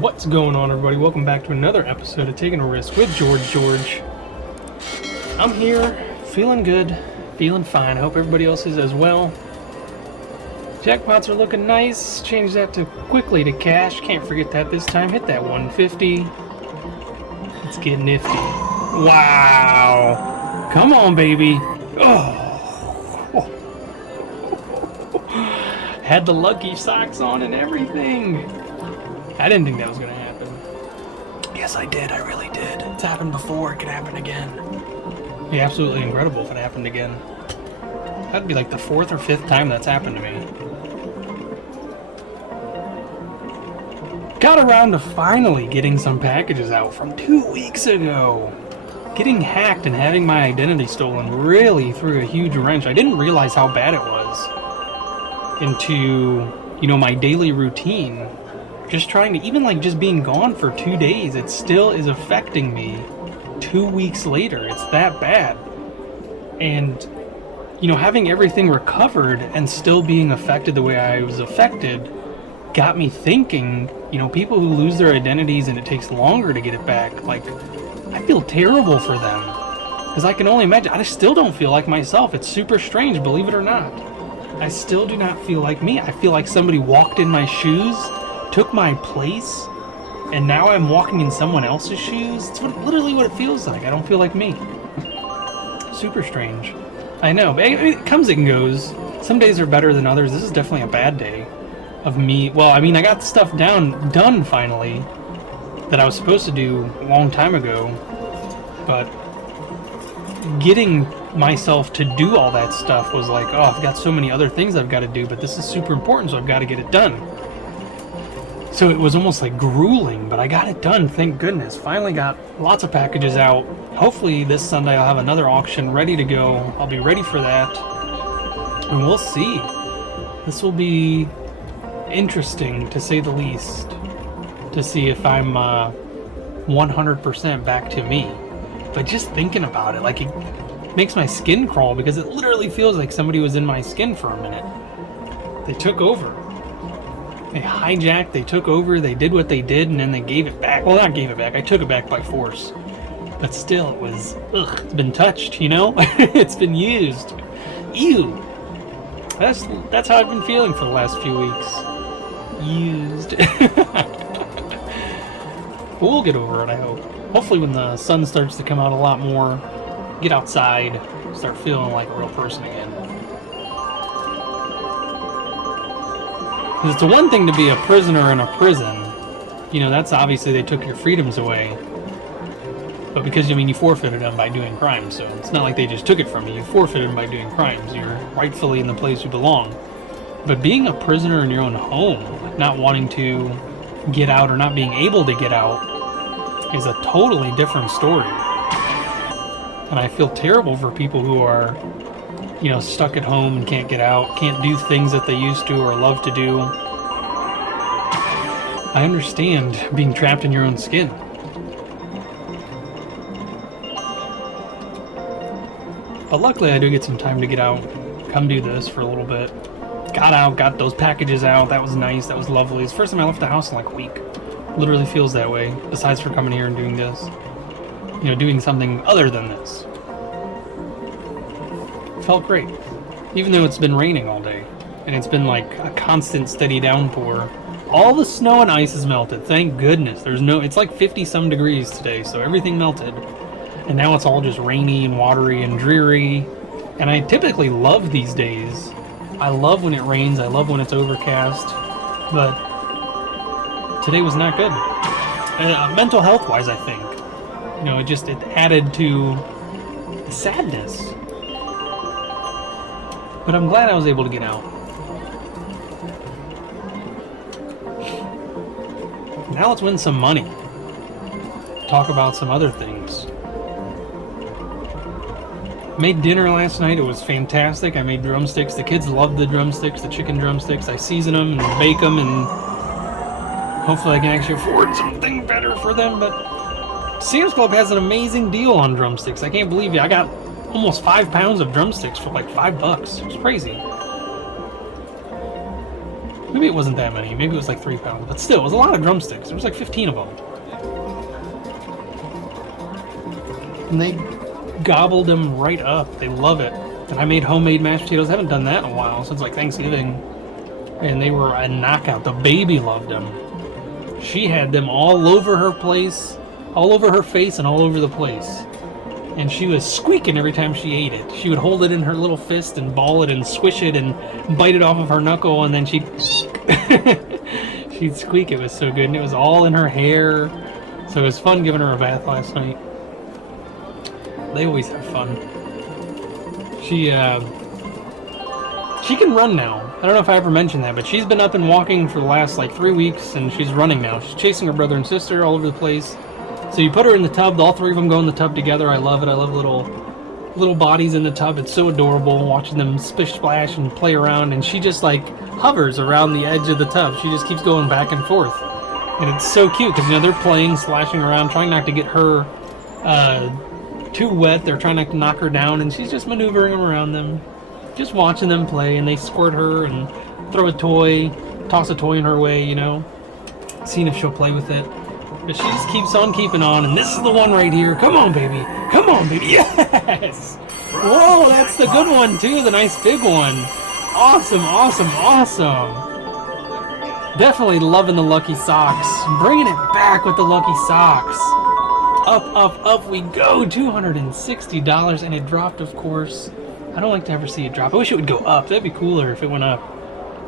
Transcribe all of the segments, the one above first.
What's going on, everybody? Welcome back to another episode of Taking a Risk with George. I'm here, feeling good, feeling fine. I hope everybody else is as well. Jackpots are looking nice. Change that to quickly to cash. Can't forget that this time. Hit that 150. Let's get nifty. Wow. Come on, baby. Oh. Had the lucky socks on and everything. I didn't think that was going to happen. Yes, I did. I really did. It's happened before. It could happen again. It'd be absolutely incredible if it happened again. That'd be like the 4th or 5th time that's happened to me. Got around to finally getting some packages out from 2 weeks ago. Getting hacked and having my identity stolen really threw a huge wrench. I didn't realize how bad it was into, my daily routine. Just trying to, even like just being gone for 2 days, it still is affecting me 2 weeks later. It's that bad. And, having everything recovered and still being affected the way I was affected got me thinking, people who lose their identities and it takes longer to get it back, like, I feel terrible for them. Because I can only imagine, I still don't feel like myself. It's super strange, believe it or not. I still do not feel like me. I feel like somebody walked in my shoes, took my place, and now I'm walking in someone else's shoes. It's literally what it feels like. I don't feel like me. Super strange. I know, but it comes and goes. Some days are better than others. This is definitely a bad day of me. Well, I got stuff done finally that I was supposed to do a long time ago, but getting myself to do all that stuff was like, oh, I've got so many other things I've got to do, but this is super important, so I've got to get it done. So it was almost like grueling, but I got it done, thank goodness. Finally got lots of packages out. Hopefully this Sunday I'll have another auction ready to go. I'll be ready for that. And we'll see. This will be interesting, to say the least, to see if I'm 100% back to me. But just thinking about it, like, it makes my skin crawl, because it literally feels like somebody was in my skin for a minute. They took over. They hijacked, they took over, they did what they did, and then they gave it back. Well, not gave it back, I took it back by force. But still, it was, it's been touched, It's been used. Ew. That's how I've been feeling for the last few weeks. Used. We'll get over it, I hope. Hopefully when the sun starts to come out a lot more, get outside, start feeling like a real person again. It's the one thing to be a prisoner in a prison. That's obviously they took your freedoms away. But because, you forfeited them by doing crimes. So it's not like they just took it from you. You forfeited them by doing crimes. You're rightfully in the place you belong. But being a prisoner in your own home, not wanting to get out or not being able to get out, is a totally different story. And I feel terrible for people who are stuck at home and can't get out, can't do things that they used to or love to do. I understand being trapped in your own skin. But luckily I do get some time to get out, come do this for a little bit. Got out, got those packages out, that was nice, that was lovely. It's the first time I left the house in like a week. Literally feels that way, besides for coming here and doing this. Doing something other than this. Felt great, even though it's been raining all day and it's been like a constant steady downpour. All the snow and ice is melted, thank goodness. It's like 50 some degrees today, so everything melted, and now it's all just rainy and watery and dreary. And I typically love these days. I love when it rains, I love when it's overcast, but today was not good. Mental health wise, I think, it added to the sadness. But I'm glad I was able to get out. Now let's win some money. Talk about some other things. Made dinner last night. It was fantastic. I made drumsticks. The kids loved the drumsticks, the chicken drumsticks. I season them and bake them, and hopefully I can actually afford something better for them. But Sam's Club has an amazing deal on drumsticks. I can't believe it. I got almost 5 pounds of drumsticks for like $5. It's crazy. Maybe it wasn't that many. Maybe it was like 3 pounds. But still, it was a lot of drumsticks. There was like 15 of them. And they gobbled them right up. They love it. And I made homemade mashed potatoes. I haven't done that in a while, since like Thanksgiving. And they were a knockout. The baby loved them. She had them all over her place, all over her face and all over the place. And she was squeaking every time she ate it. She would hold it in her little fist and ball it and squish it and bite it off of her knuckle, and then she'd she'd squeak. It was so good, and it was all in her hair. So it was fun giving her a bath last night. They always have fun. She can run now. I don't know if I ever mentioned that, but she's been up and walking for the last like 3 weeks, and she's running now. She's chasing her brother and sister all over the place. So you put her in the tub, all 3 of them go in the tub together. I love it. I love little bodies in the tub. It's so adorable watching them splish splash and play around, and she just like hovers around the edge of the tub. She just keeps going back and forth. And it's so cute because, you know, they're playing, splashing around, trying not to get her too wet. They're trying not to knock her down, and she's just maneuvering around them, just watching them play. And they squirt her and throw a toy, toss a toy in her way, you know, seeing if she'll play with it. But she just keeps on keeping on, and this is the one right here. Come on, baby. Come on, baby. Yes! Whoa, that's the good one, too. The nice big one. Awesome, awesome, awesome. Definitely loving the lucky socks. Bringing it back with the lucky socks. Up, up, up we go. $260, and it dropped, of course. I don't like to ever see it drop. I wish it would go up. That'd be cooler if it went up.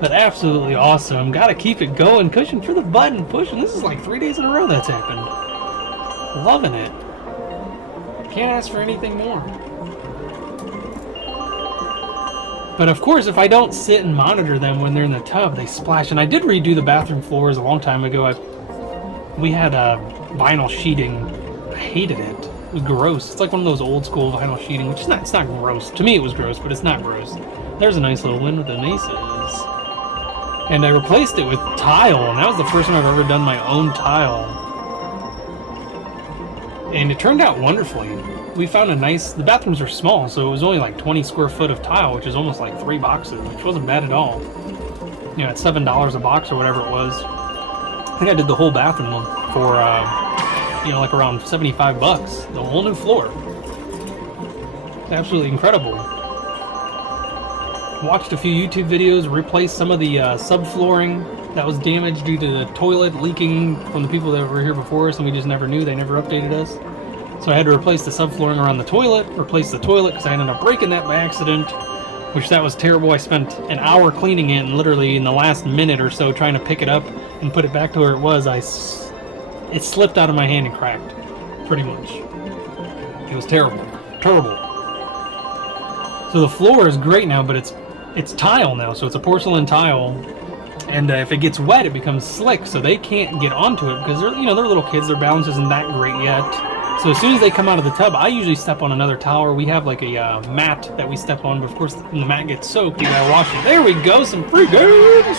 But absolutely awesome. Gotta keep it going. Pushing for the button. Pushing. This is like 3 days in a row that's happened. Loving it. Can't ask for anything more. But of course, if I don't sit and monitor them when they're in the tub, they splash. And I did redo the bathroom floors a long time ago. We had vinyl sheeting. I hated it. It was gross. It's like one of those old school vinyl sheeting, which is not, it's not gross. To me it was gross, but it's not gross. There's a nice little win with the Maces. And I replaced it with tile, and that was the first time I've ever done my own tile. And it turned out wonderfully. We found a nice, the bathrooms are small, so it was only like 20 square foot of tile, which is almost like 3 boxes, which wasn't bad at all. You know, at $7 a box or whatever it was. I think I did the whole bathroom for, you know, like around $75. The whole new floor. Absolutely incredible. Watched a few YouTube videos, replaced some of the subflooring that was damaged due to the toilet leaking from the people that were here before us, and we just never knew. They never updated us. So I had to replace the subflooring around the toilet, replace the toilet because I ended up breaking that by accident, which that was terrible. I spent an hour cleaning it, and literally in the last minute or so trying to pick it up and put it back to where it was, it slipped out of my hand and cracked, pretty much. It was terrible. Terrible. So the floor is great now, but it's tile now, so it's a porcelain tile, and if it gets wet, it becomes slick, so they can't get onto it because they're little kids. Their balance isn't that great yet. So as soon as they come out of the tub, I usually step on another towel, or we have like a mat that we step on, but of course when the mat gets soaked, you gotta wash it. There we go, some free goods.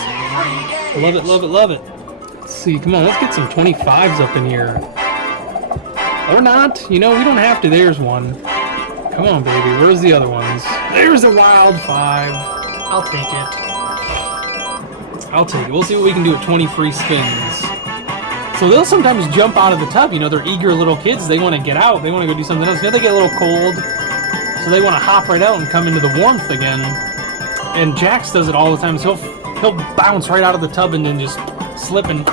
Love it, love it, love it. Let's see, come on, let's get some 25s up in here. Or not, you know, we don't have to. There's one. Come on, baby, where's the other ones? There's the wild 5. I'll take it. I'll take it. We'll see what we can do at 20 free spins. So they'll sometimes jump out of the tub. You know, they're eager little kids. They want to get out. They want to go do something else. You know, they get a little cold, so they want to hop right out and come into the warmth again. And Jax does it all the time. So he'll bounce right out of the tub and then just slip and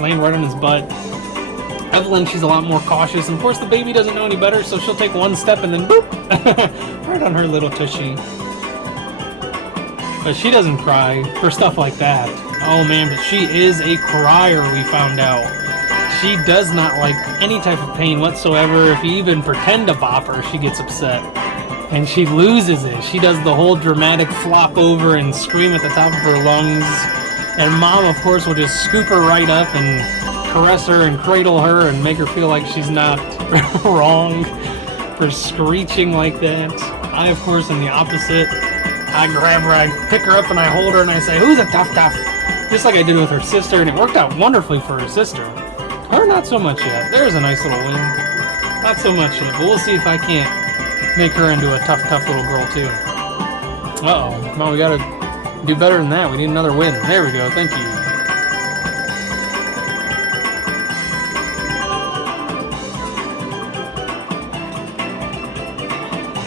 land right on his butt. Evelyn, she's a lot more cautious. And of course, the baby doesn't know any better, so she'll take one step and then boop, right on her little tushy. But she doesn't cry for stuff like that. Oh man, but she is a crier, we found out. She does not like any type of pain whatsoever. If you even pretend to bop her, she gets upset. And she loses it. She does the whole dramatic flop over and scream at the top of her lungs. And Mom, of course, will just scoop her right up and caress her and cradle her and make her feel like she's not wrong for screeching like that. I, of course, am the opposite. I grab her, I pick her up, and I hold her, and I say, "Who's a tough tough?" Just like I did with her sister, and it worked out wonderfully for her sister. Her, not so much yet. There's a nice little win. Not so much yet, but we'll see if I can't make her into a tough, tough little girl, too. Uh-oh. Well, we gotta Do better than that. We need another win. There we go. Thank you.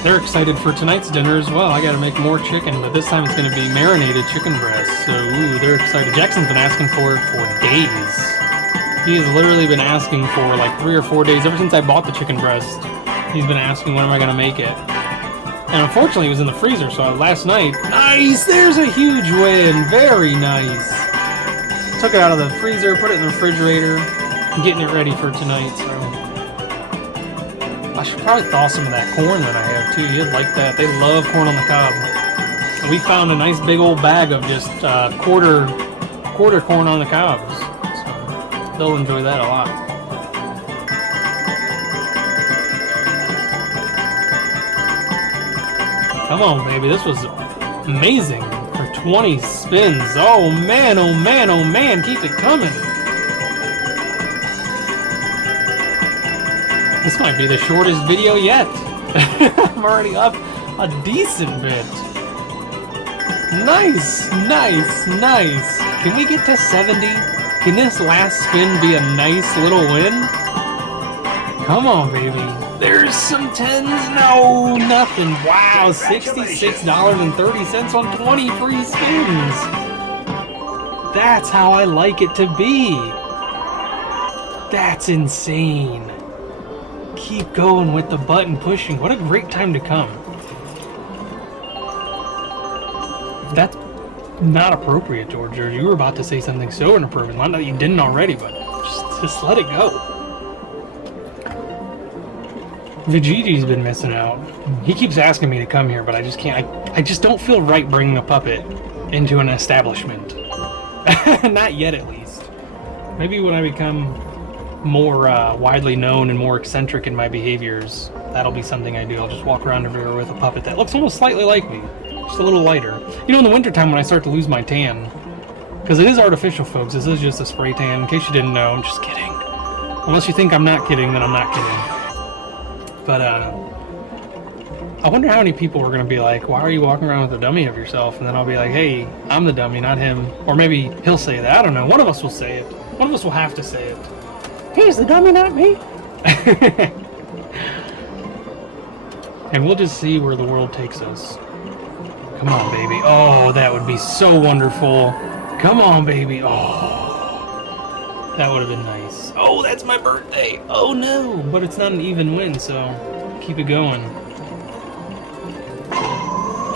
They're excited for tonight's dinner as well. I gotta make more chicken, but this time it's gonna be marinated chicken breast. So, ooh, they're excited. Jackson's been asking for it for days. He has literally been asking for like 3 or 4 days. Ever since I bought the chicken breast, he's been asking when am I gonna make it. And unfortunately, it was in the freezer, so last night... Nice! There's a huge win! Very nice! Took it out of the freezer, put it in the refrigerator. I'm getting it ready for tonight, so... I should probably thaw some of that corn that I have too. You'd like that. They love corn on the cob. And we found a nice big old bag of just quarter corn on the cobs. So they'll enjoy that a lot. Come on, baby. This was amazing for 20 spins. Oh man, oh man, oh man. Keep it coming. This might be the shortest video yet. I'm already up a decent bit. Nice, nice, nice. Can we get to 70? Can this last spin be a nice little win? Come on, baby. There's some 10s. No, nothing. Wow, $66.30 on 20 free spins. That's how I like it to be. That's insane. Keep going with the button pushing. What a great time to come. That's not appropriate, George. You were about to say something so inappropriate. Not that you didn't already, but just let it go. VloGG's been missing out. He keeps asking me to come here, but I just can't. I just don't feel right bringing a puppet into an establishment. Not yet, at least. Maybe when I become more widely known and more eccentric in my behaviors, that'll be something I do. I'll just walk around everywhere with a puppet that looks almost slightly like me, just a little lighter. You know, in the wintertime when I start to lose my tan, because it is artificial, folks, this is just a spray tan, in case you didn't know. I'm just kidding. Unless you think I'm not kidding, then I'm not kidding. But I wonder how many people are going to be like, why are you walking around with a dummy of yourself? And then I'll be like, hey, I'm the dummy, not him. Or maybe he'll say that. I don't know. One of us will say it. One of us will have to say it. He's the dummy, not me. And we'll just see where the world takes us. Come on, baby. Oh, that would be so wonderful. Come on, baby. Oh, that would have been nice. Oh, that's my birthday. Oh, no. But it's not an even win, so keep it going.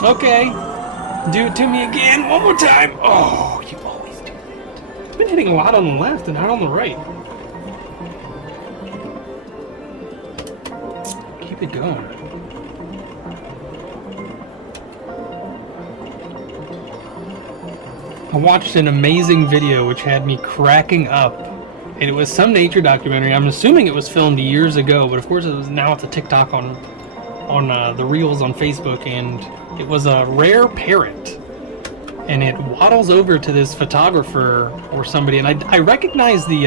Okay. Do it to me again. One more time. Oh, you always do that. I've been hitting a lot on the left and not on the right. Keep it going. I watched an amazing video which had me cracking up. And it was some nature documentary. I'm assuming it was filmed years ago, but of course now it's a TikTok on the Reels on Facebook, and it was a rare parrot. And it waddles over to this photographer or somebody, and I recognize the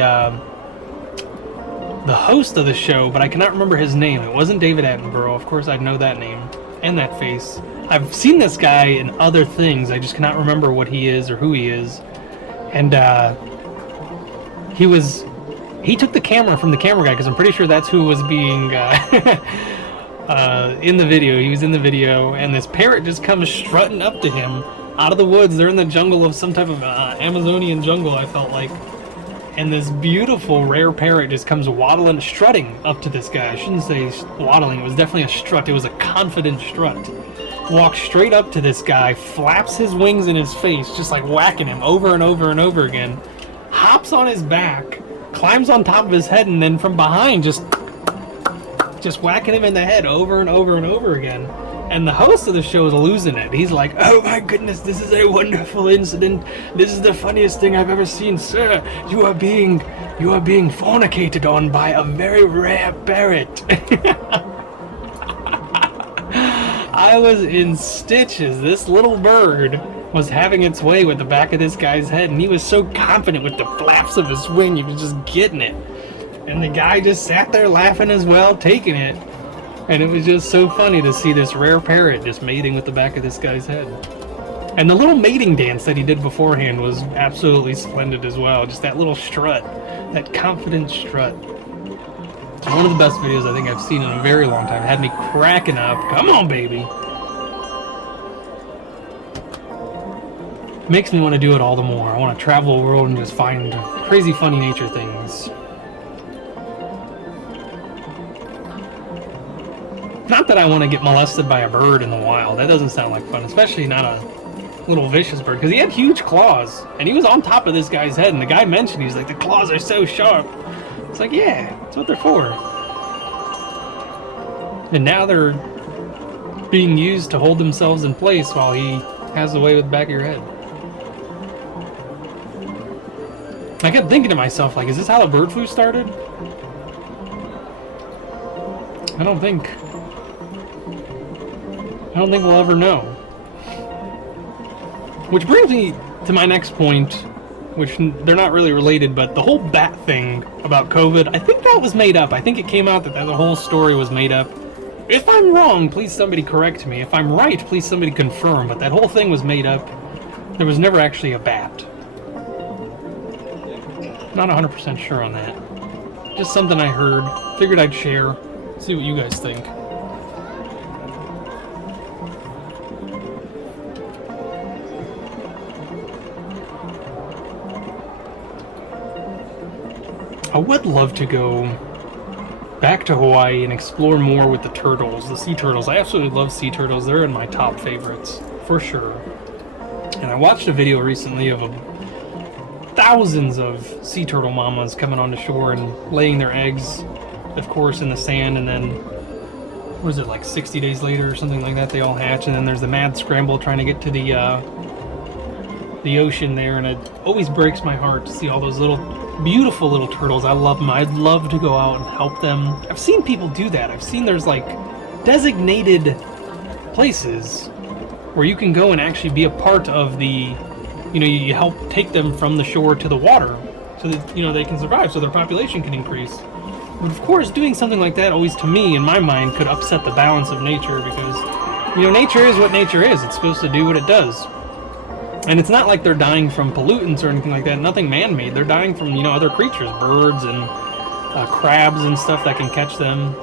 host of the show, but I cannot remember his name. It wasn't David Attenborough. Of course, I'd know that name and that face. I've seen this guy in other things. I just cannot remember what he is or who he is. And he took the camera from the camera guy, because I'm pretty sure that's who was being in the video. He was in the video, and this parrot just comes strutting up to him out of the woods. They're in the jungle of some type of Amazonian jungle, I felt like. And this beautiful rare parrot just comes waddling, strutting up to this guy. I shouldn't say waddling, it was definitely a strut. It was a confident strut. Walks straight up to this guy, flaps his wings in his face, just like whacking him over and over and over again. Hops on his back, climbs on top of his head, and then from behind just whacking him in the head over and over and over again. And the host of the show is losing it. He's like, oh my goodness, this is a wonderful incident. This is the funniest thing I've ever seen. Sir, you are being fornicated on by a very rare parrot. I was in stitches. This little bird was having its way with the back of this guy's head, and he was so confident with the flaps of his wing, he was just getting it. And the guy just sat there laughing as well, taking it. And it was just so funny to see this rare parrot just mating with the back of this guy's head. And the little mating dance that he did beforehand was absolutely splendid as well. Just that little strut, that confident strut. It's one of the best videos I think I've seen in a very long time. It had me cracking up. Come on, baby. Makes me want to do it all the more. I want to travel the world and just find crazy funny nature things. Not that I want to get molested by a bird in the wild. That doesn't sound like fun, especially not a little vicious bird, because he had huge claws, and he was on top of this guy's head, and the guy mentioned, he's like, the claws are so sharp. It's like, yeah, that's what they're for. And now they're being used to hold themselves in place while he has the way with the back of your head. I kept thinking to myself, like, is this how the bird flu started? I don't think we'll ever know. Which brings me to my next point, which they're not really related, but the whole bat thing about COVID, I think that was made up. I think it came out that the whole story was made up. If I'm wrong, please somebody correct me. If I'm right, please somebody confirm, but that whole thing was made up. There was never actually a bat. Not 100% sure on that. Just something I heard. Figured I'd share. See what you guys think. I would love to go back to Hawaii and explore more with the turtles, the sea turtles. I absolutely love sea turtles. They're in my top favorites, for sure. And I watched a video recently of thousands of sea turtle mamas coming onto shore and laying their eggs, of course, in the sand, and then, what is it, like 60 days later or something like that, they all hatch, and then there's the mad scramble trying to get to the ocean there, and it always breaks my heart to see all those little beautiful little turtles. I love them. I'd love to go out and help them. I've seen people do that. I've seen there's like designated places where you can go and actually be a part of the, you know, you help take them from the shore to the water so that, you know, they can survive, so their population can increase. But of course, doing something like that always, to me, in my mind, could upset the balance of nature, because, you know, nature is what nature is. It's supposed to do what it does. And it's not like they're dying from pollutants or anything like that. Nothing man-made. They're dying from, you know, other creatures, birds and crabs and stuff that can catch them,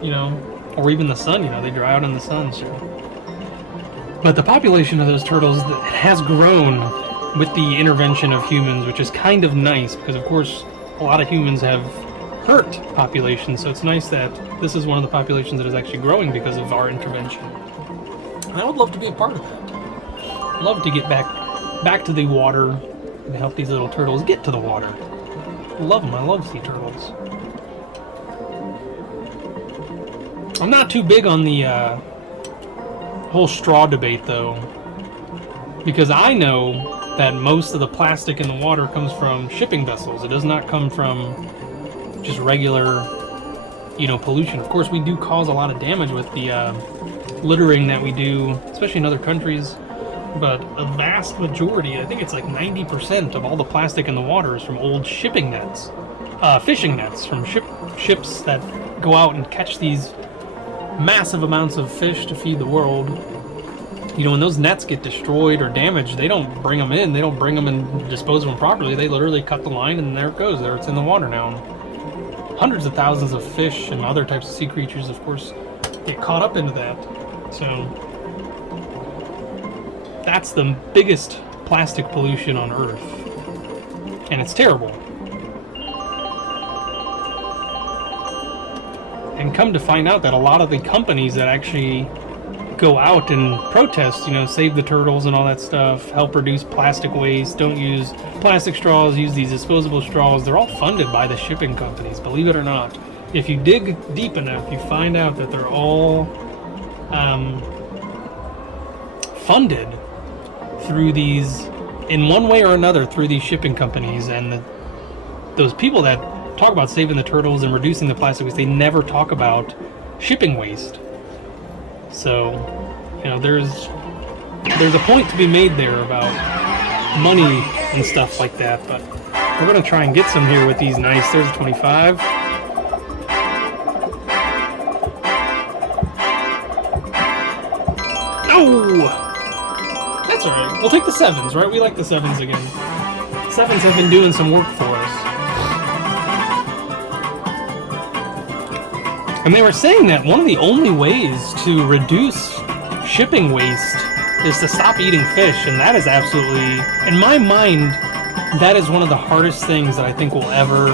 you know, or even the sun. You know, they dry out in the sun. So. But the population of those turtles has grown with the intervention of humans, which is kind of nice, because of course a lot of humans have hurt populations. So it's nice that this is one of the populations that is actually growing because of our intervention. And I would love to be a part of that. Love to get back to the water and help these little turtles get to the water. Love them. I love sea turtles. I'm not too big on the whole straw debate, though, because I know that most of the plastic in the water comes from shipping vessels. It does not come from just regular, you know, pollution. Of course, we do cause a lot of damage with the littering that we do, especially in other countries. But a vast majority, I think it's like 90% of all the plastic in the water is from old shipping nets, fishing nets from ships that go out and catch these massive amounts of fish to feed the world. You know, when those nets get destroyed or damaged, they don't bring them in. They don't bring them and dispose of them properly. They literally cut the line, and there it goes. There, it's in the water now. Hundreds of thousands of fish and other types of sea creatures, of course, get caught up into that. So that's the biggest plastic pollution on Earth, and it's terrible. And come to find out that a lot of the companies that actually go out and protest, you know, save the turtles and all that stuff, help reduce plastic waste, don't use plastic straws, use these disposable straws, they're all funded by the shipping companies, believe it or not. If you dig deep enough, you find out that they're all funded through these, in one way or another, through these shipping companies. And those people that talk about saving the turtles and reducing the plastic waste, they never talk about shipping waste. So, you know, there's a point to be made there about money and stuff like that. But we're gonna try and get some here with these nice. There's a 25. No, that's That's alright. We'll take the 7s, right? We like the 7s again. 7s have been doing some work for us. And they were saying that one of the only ways to reduce shipping waste is to stop eating fish, and that is absolutely, in my mind, that is one of the hardest things that I think will ever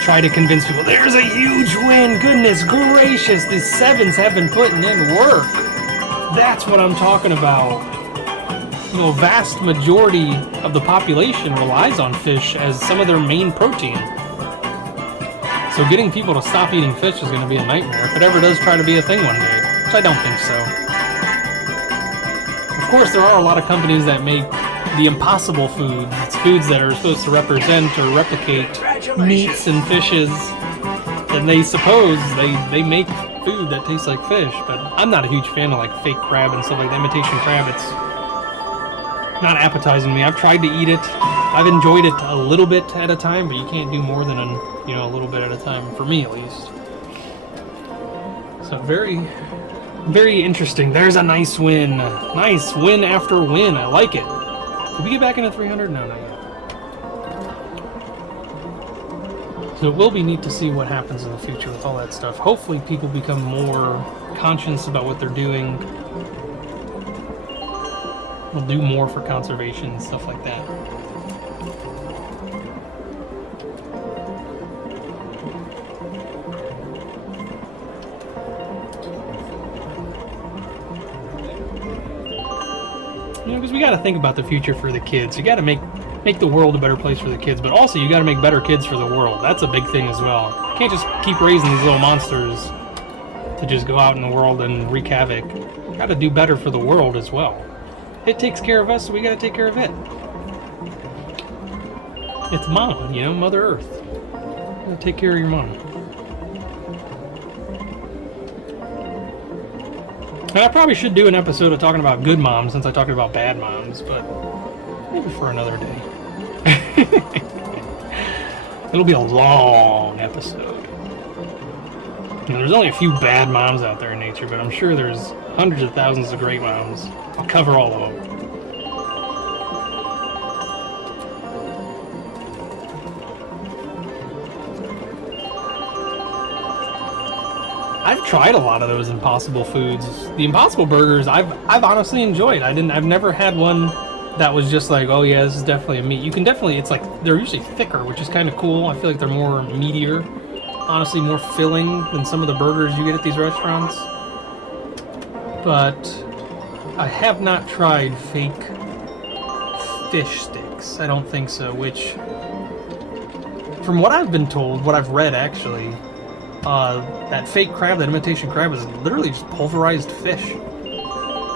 try to convince people. There's a huge win! Goodness gracious, these 7s have been putting in work! That's what I'm talking about. You know, a vast majority of the population relies on fish as some of their main protein. So getting people to stop eating fish is going to be a nightmare, if it ever does try to be a thing one day, which I don't think so. Of course, there are a lot of companies that make the impossible foods. It's foods that are supposed to represent or replicate meats and fishes. And they suppose they make food that tastes like fish, but I'm not a huge fan of like fake crab and stuff like that. Imitation crab, it's not appetizing me. I've tried to eat it. I've enjoyed it a little bit at a time, but you can't do more than a little bit at a time, for me at least. So very, very interesting. There's a nice win. Nice win after win. I like it. Did we get back into 300? No, not yet. So it will be neat to see what happens in the future with all that stuff. Hopefully people become more conscious about what they're doing. We'll do more for conservation and stuff like that. You know, because we got to think about the future for the kids. You got to make the world a better place for the kids, but also you got to make better kids for the world. That's a big thing as well. You can't just keep raising these little monsters to just go out in the world and wreak havoc. You got to do better for the world as well. It takes care of us, so we got to take care of it. It's Mama, you know, Mother Earth. You got to take care of your mom. And I probably should do an episode of talking about good moms since I talked about bad moms, but maybe for another day. It'll be a long episode. You know, there's only a few bad moms out there in nature, but I'm sure there's hundreds of thousands of great moms. I'll cover all of them. I've tried a lot of those Impossible foods. The Impossible burgers, I've honestly enjoyed. I've never had one that was just like, oh yeah, this is definitely a meat. You can definitely, it's like, they're usually thicker, which is kind of cool. I feel like they're more meatier, honestly more filling than some of the burgers you get at these restaurants. But I have not tried fake fish sticks. I don't think so, which, from what I've been told, what I've read actually, that fake crab, that imitation crab, is literally just pulverized fish.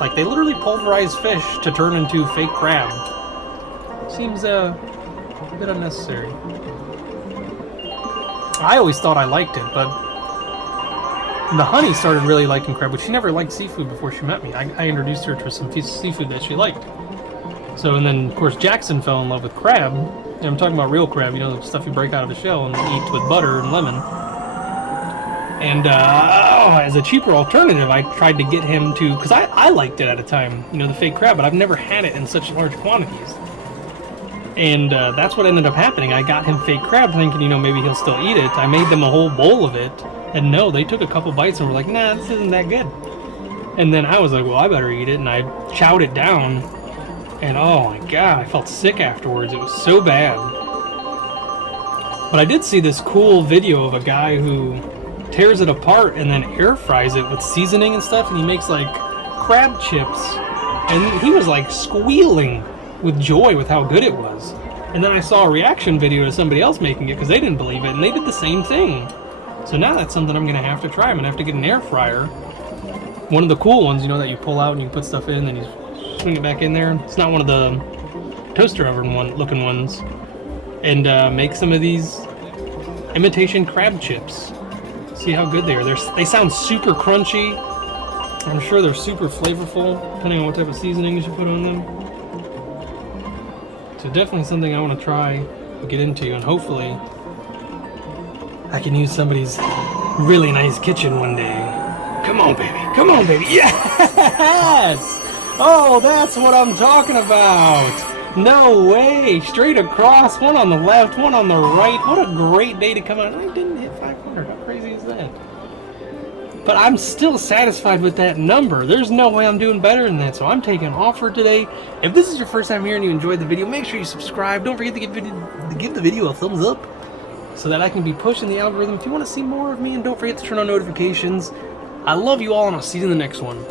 Like, they literally pulverize fish to turn into fake crab. Seems a bit unnecessary. I always thought I liked it, but the honey started really liking crab, but she never liked seafood before she met me. I introduced her to some seafood that she liked. So, and then, of course, Jackson fell in love with crab. And I'm talking about real crab, you know, the stuff you break out of the shell and eat with butter and lemon. And, as a cheaper alternative, I tried to get him to, because I liked it at a time, you know, the fake crab, but I've never had it in such large quantities. And that's what ended up happening. I got him fake crab thinking, you know, maybe he'll still eat it. I made them a whole bowl of it, and no, they took a couple bites and were like, nah, this isn't that good. And then I was like, well, I better eat it, and I chowed it down, and oh my god, I felt sick afterwards. It was so bad. But I did see this cool video of a guy who tears it apart and then air fries it with seasoning and stuff, and he makes like crab chips, and he was like squealing with joy with how good it was. And then I saw a reaction video to somebody else making it because they didn't believe it, and they did the same thing. So now that's something I'm gonna have to try. I'm gonna have to get an air fryer, one of the cool ones, you know, that you pull out and you put stuff in and you swing it back in there. It's not one of the toaster oven looking ones. And make some of these imitation crab chips. See how good they are. They sound super crunchy. I'm sure they're super flavorful, depending on what type of seasonings you put on them. So definitely something I want to try and get into, and hopefully I can use somebody's really nice kitchen one day. Come on, baby. Come on, baby. Yes! Oh, that's what I'm talking about. No way. Straight across. One on the left, one on the right. What a great day to come out. I didn't hit 500. How crazy is that? But I'm still satisfied with that number. There's no way I'm doing better than that. So I'm taking off for today. If this is your first time here and you enjoyed the video, make sure you subscribe. Don't forget to give the video a thumbs up so that I can be pushing the algorithm. If you want to see more of me, and don't forget to turn on notifications. I love you all, and I'll see you in the next one.